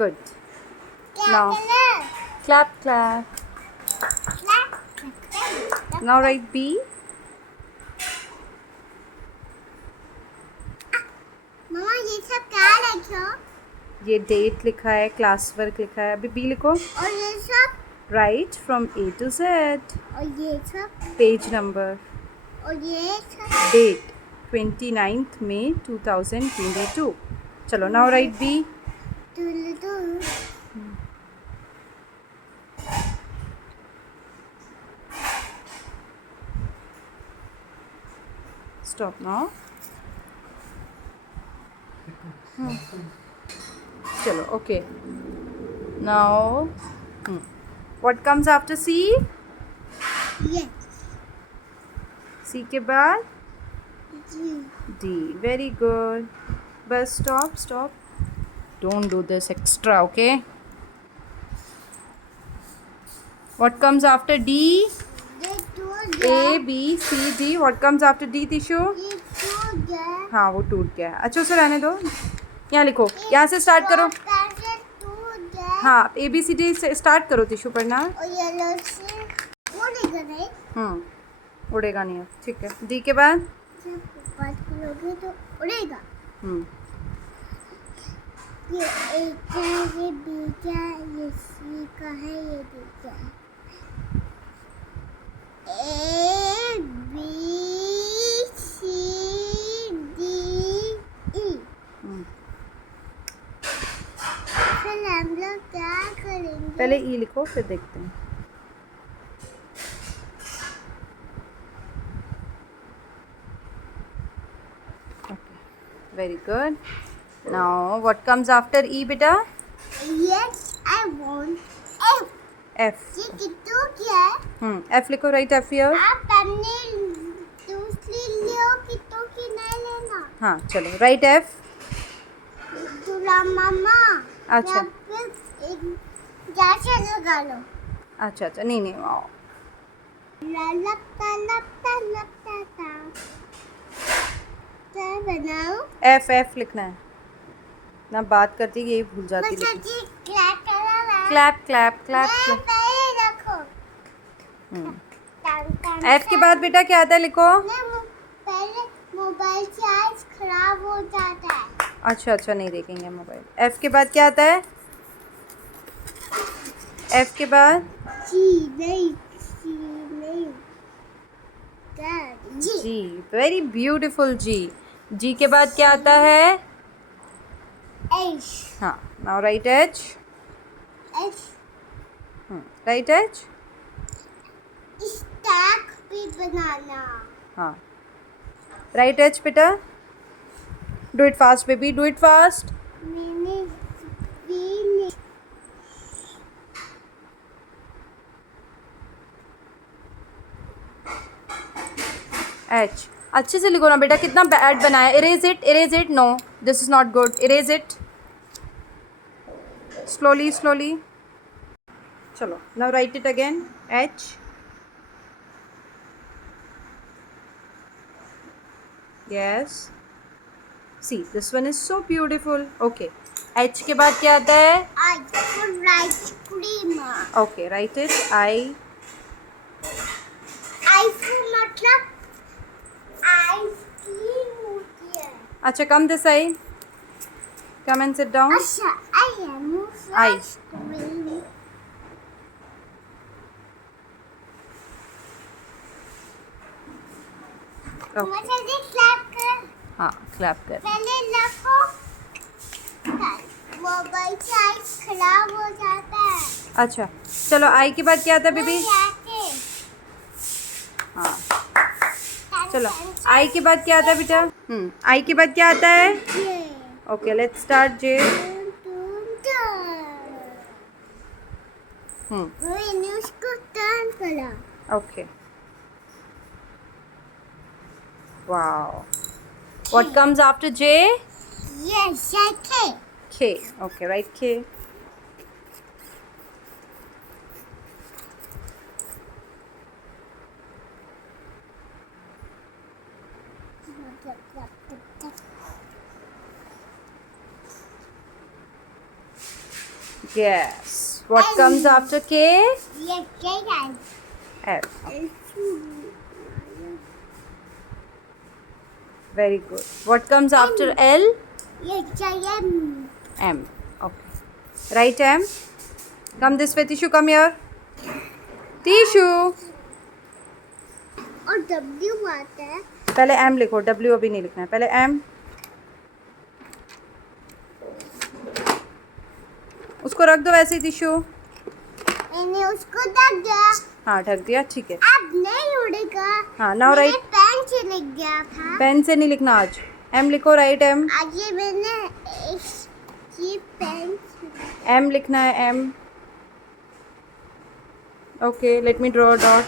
Good. Now, clap, clap. Now write B. मम्मा ये सब क्या लिखो? ये डेट लिखा है, क्लास वर्क लिखा है. अभी B लिखो. और ये सब? Write from A to Z. और ये सब? Page number. और ये सब? Date 29th May 2022. चलो, now write B. Stop now. चलो, okay. Now, what comes after C? ये C के बाद जी D. Very good. But stop. Don't do this extra, okay? What comes after D? ये टूट A, गया B, C, D. What comes after D, Tishu? ये टूट गया हाँ, वो टूट गया. अच्छा, उसे रहने दो. यहाँ लिखो. यहाँ से स्टार्ट करो. कैसे टूट गया हाँ, ABCD से स्टार्ट करो तिशु पढ़ना. और येलो से उड़ेगा नहीं उड़ेगा नहीं. ठीक है. D के बाद जब बात करोगे तो उड़ेगा ये ए का ये बी का ये सी का है ये डी का है A B C D E फिर हम लोग क्या करेंगे पहले E लिखो, फिर देखते हैं. Okay. Very good. Now, what comes after E, beta? yes I want F F. ये कितने क्या है F लिखो. Write F here. आप पन्ने दूसरी लियो कितों की नहीं लेना हाँ, चलो. Write F. दूल्हा मामा अच्छा. या फिर एक जैसे लगा लो अच्छा. नहीं. लपता लपता लपता था क्या बनाओ F लिखना है ना. बात करती यही भूल जाती. मुझे जी क्लैप करना है क्लैप. मैं पहले रखो F के बाद बेटा क्या आता है? लिखो. पहले मोबाइल चार्ज खराब हो जाता है अच्छा. नहीं देखेंगे मोबाइल. F के बाद क्या आता है? F के बाद जी नहीं G. Very beautiful. G के बाद क्या आता है? H हाँ. Now right H. Right H. Stack भी बनाना हाँ. राइट H बेटा. Do it fast baby. Do it fast. मैंने भी H. अच्छे से लिखो ना बेटा. कितना बैड बनाया. Erase it. No, this is not good. Erase it. Slowly. चलो. Now write it again. H. Yes. See, this one is so beautiful. Okay. H के बाद क्या आता है? Ice cream Okay, write it. I. Ice cream मतलब ice cream होती है अच्छा, come this side. Come and sit down. अच्छा I am I. Ice cream Okay. मुझे भी क्लैप कर हाँ, clap कर. पहले रखो मोबाइल चार्ज खराब हो जाता है अच्छा, चलो. I के बाद क्या आता है बेबी? हाँ. चलो. I के बाद क्या आता है बेटा? I के बाद क्या आता है? Okay, let's start J. मैंने उसको टर्न करा Okay. Wow. What comes after J? yes okay K. Okay, write K. Yes. What comes after K? Yes, yes. F. Very good. What comes after L? Yes, I am. M. Okay. Write M. Come this way, Tishu. Come here. Tishu. और W आता है. पहले M लिखो. W अभी नहीं लिखना है. पहले M. उसको रख दो वैसे ही Tishu. मैंने उसको ढक दिया. हाँ ढक दिया. ठीक है. अब नहीं उड़ेगा. हाँ now मैंने write. पेन से लिख दिया था. पेन से नहीं लिखना आज. M लिखो. Right M. आज ये मैंने ये पेन M लिखना है. M. Okay. Let me draw a dot.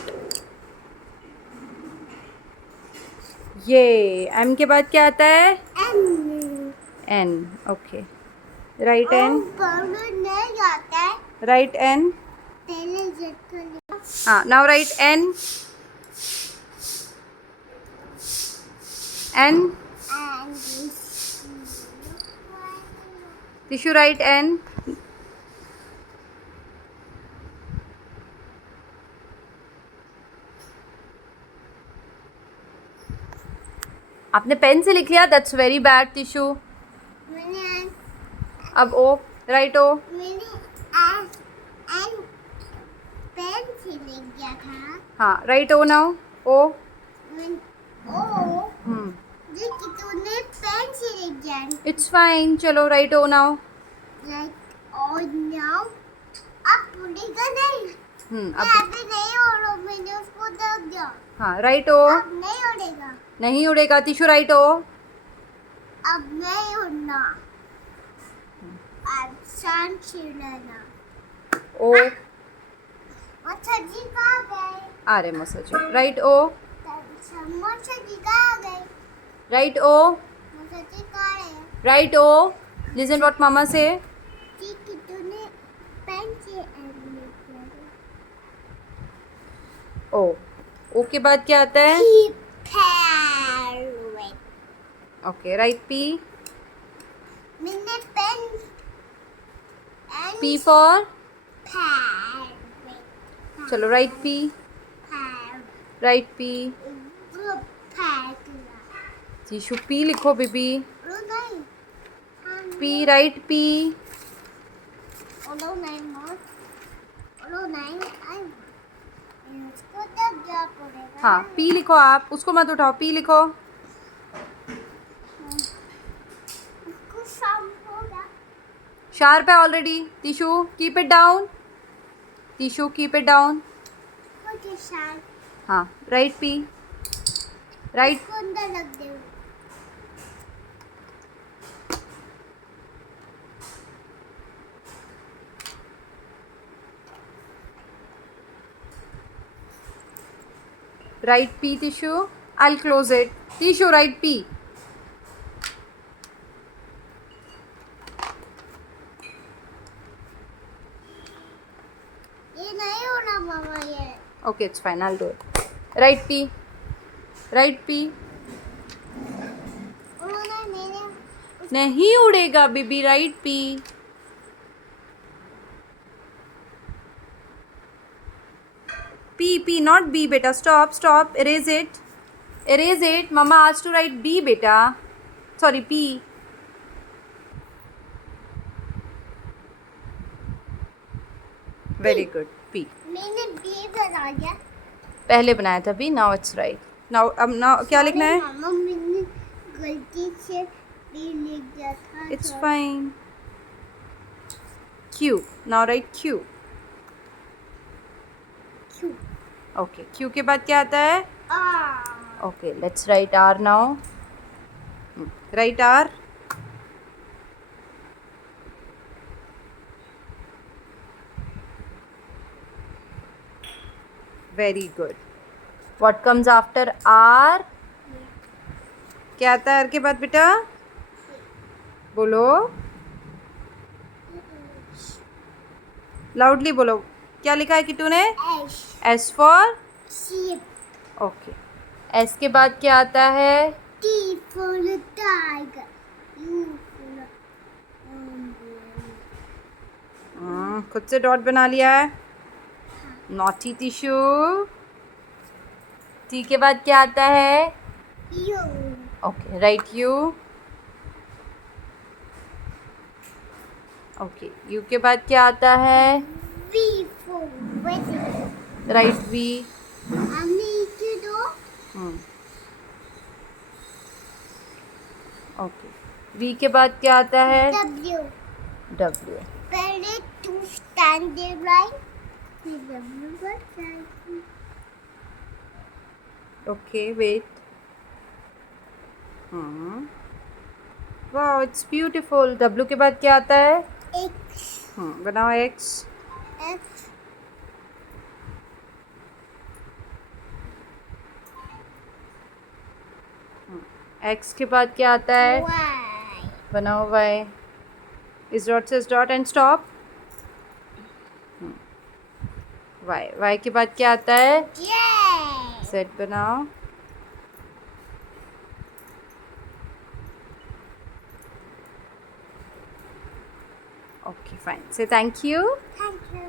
ये M के बाद क्या आता है? N. N. Okay. Write N. पाउडर नहीं आता है. Write N. पहले जब हाँ now write N. N. Tishu write N. आपने पेन से लिख लिया. That's very bad Tishu. मैंने अब O. Write O. N pen से लिख दिया था. हाँ राइट O नाउ. O. ओ जो कि तूने पेन से लिख दिया. It's fine. चलो राइट O नाउ. लाइक और नाउ अब उड़ेगा नहीं. अब अभी नहीं उड़ा. मैंने उसको ढक दिया. हाँ राइट O. अब नहीं उड़ेगा. नहीं उड़ेगा. Tissue right O. अब नहीं उड़ना. अब शांत से रहना. O. अच्छा जी कहाँ गए? आ रहे मसाज. Right O. अच्छा जी कहाँ गए? Right O. अच्छा जी कहाँ है? Right O. लिसन व्हाट मामा से. जी कि तूने पेन से एन लिख दिया. O. O के बाद क्या आता है? Parrot. Okay right P. मैंने पेन P फॉर. parrot. चलो right P. Parrot. Right P. Parrot. Tissue P लिखो बेबी. नहीं. P right P. Olo नहीं मत. Olo नहीं. इसको तब जा पड़ेगा. हाँ P लिखो आप. उसको मत उठाओ. P लिखो. उसको शाम होगा. शार्प है already. Tissue keep it down. Tissue keep it down. मुझे शाम हाँ राइट P. राइट इसको अंदर रख दे. Right P tissue. I'll close it. Tissue right P. ये नहीं होना मामा ये. Okay, it's fine. I'll do it. Right P. Right P. उन्होंने मेरे नहीं उड़ेगा baby. Right P. P P not B बेटा. Stop stop. Erase it. Erase it. Mama asked to write B बेटा. Sorry P. Very good. P. मैंने B बना दिया. पहले बनाया था B. Now it's right. Now अब now क्या लिखना है? मामा मैंने गलती से बी लिख दिया था. It's fine. Q. Now write Q. क्यों? Okay. Q के बाद क्या आता है? Okay. Let's write R now. Write R. Very good. What comes after R? क्या आता है R के बाद बेटा? बोलो. लाउडली बोलो. क्या लिखा है किट्टू ने? एश. S for. Sheep. Okay. S के बाद क्या आता है? T for the tiger. U for the खुद से डॉट बना लिया है. Naughty tissue. टी के बाद क्या आता है? U. Okay, write U. Okay, U के बाद क्या आता है? V for vegetable. Write V. हमने इसे दो. ओके, वी के बाद क्या आता है? डब्ल्यू. डब्ल्यू. पहले टू स्टैंडर्ड लाइन फिर डब्ल्यू पर. Okay, wait. Wow, it's beautiful. W के बाद क्या आता है? एक्स. बनाओ एक्स. एक्स. एक्स के बाद क्या आता है? वाई. बनाओ वाई. इस डॉट से इस dot and stop. Y. Y के बाद क्या आता है? जे. सेट बनाओ. Okay, fine. Say thank you. Thank you.